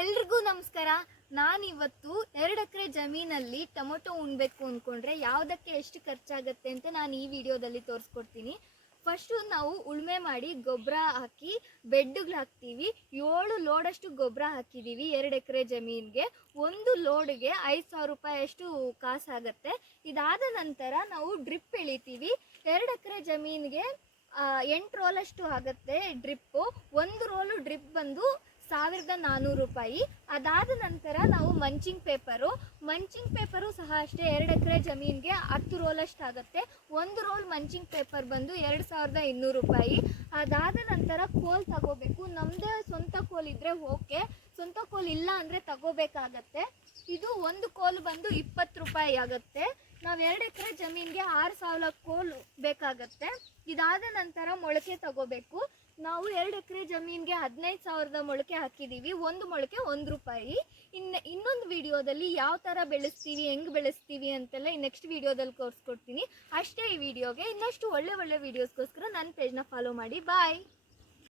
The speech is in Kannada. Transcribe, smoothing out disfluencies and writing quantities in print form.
ಎಲ್ರಿಗೂ ನಮಸ್ಕಾರ. ನಾನಿವತ್ತು 2 ಎಕರೆ ಜಮೀನಲ್ಲಿ ಟೊಮೊಟೊ ಉಣ್ಬೇಕು ಅಂದ್ಕೊಂಡ್ರೆ ಯಾವುದಕ್ಕೆ ಎಷ್ಟು ಖರ್ಚಾಗುತ್ತೆ ಅಂತ ನಾನು ಈ ವಿಡಿಯೋದಲ್ಲಿ ತೋರಿಸ್ಕೊಡ್ತೀನಿ. ಫಸ್ಟು ನಾವು ಉಳುಮೆ ಮಾಡಿ ಗೊಬ್ಬರ ಹಾಕಿ ಬೆಡ್ಗಳು ಹಾಕ್ತೀವಿ. 7 ಲೋಡಷ್ಟು ಗೊಬ್ಬರ ಹಾಕಿದ್ದೀವಿ 2 ಎಕರೆ ಜಮೀನಿಗೆ. ಒಂದು ಲೋಡ್ಗೆ 5,000 ರೂಪಾಯಿ ಅಷ್ಟು ಕಾಸಾಗುತ್ತೆ. ಇದಾದ ನಂತರ ನಾವು ಡ್ರಿಪ್ ಎಳಿತೀವಿ. 2 ಎಕರೆ ಜಮೀನಿಗೆ 8 ರೋಲಷ್ಟು ಆಗುತ್ತೆ ಡ್ರಿಪ್ಪು. ಒಂದು ರೋಲು ಡ್ರಿಪ್ ಬಂದು 1,400 ರೂಪಾಯಿ. ಅದಾದ ನಂತರ ನಾವು ಮಂಚಿಂಗ್ ಪೇಪರು ಸಹ ಅಷ್ಟೇ 2 ಎಕರೆ ಜಮೀನಿಗೆ 10 ರೋಲಷ್ಟು ಆಗುತ್ತೆ. ಒಂದು ರೋಲ್ ಮಂಚಿಂಗ್ ಪೇಪರ್ ಬಂದು 2,200 ರೂಪಾಯಿ. ಅದಾದ ನಂತರ ಕೋಲ್ ತಗೋಬೇಕು. ನಮ್ಮದೇ ಸ್ವಂತ ಕೋಲ್ ಇದ್ದರೆ ಓಕೆ, ಸ್ವಂತ ಕೋಲ್ ಇಲ್ಲ ಅಂದರೆ ತಗೋಬೇಕಾಗತ್ತೆ. ಇದು ಒಂದು ಕೋಲು ಬಂದು 20 ರೂಪಾಯಿ ಆಗುತ್ತೆ. ನಾವು 2 ಎಕರೆ ಜಮೀನಿಗೆ 6,000 ಕೋಲು ಬೇಕಾಗತ್ತೆ. ಇದಾದ ನಂತರ ಮೊಳಕೆ ತಗೋಬೇಕು. ನಾವು 2 ಎಕರೆ ಜಮೀನಿಗೆ 15,000 ಮೊಳಕೆ ಹಾಕಿದ್ದೀವಿ. ಒಂದು ಮೊಳಕೆ 1 ರೂಪಾಯಿ. ಇನ್ನೊಂದು ವಿಡಿಯೋದಲ್ಲಿ ಯಾವ ಥರ ಬೆಳೆಸ್ತೀವಿ, ಹೆಂಗೆ ಬೆಳೆಸ್ತೀವಿ ಅಂತೆಲ್ಲ ನೆಕ್ಸ್ಟ್ ವಿಡಿಯೋದಲ್ಲಿ ತೋರಿಸ್ಕೊಡ್ತೀನಿ. ಅಷ್ಟೇ ಈ ವಿಡಿಯೋಗೆ. ಇನ್ನಷ್ಟು ಒಳ್ಳೆ ವೀಡಿಯೋಸ್ಗೋಸ್ಕರ ನನ್ನ ಪೇಜ್ನ ಫಾಲೋ ಮಾಡಿ. ಬಾಯ್.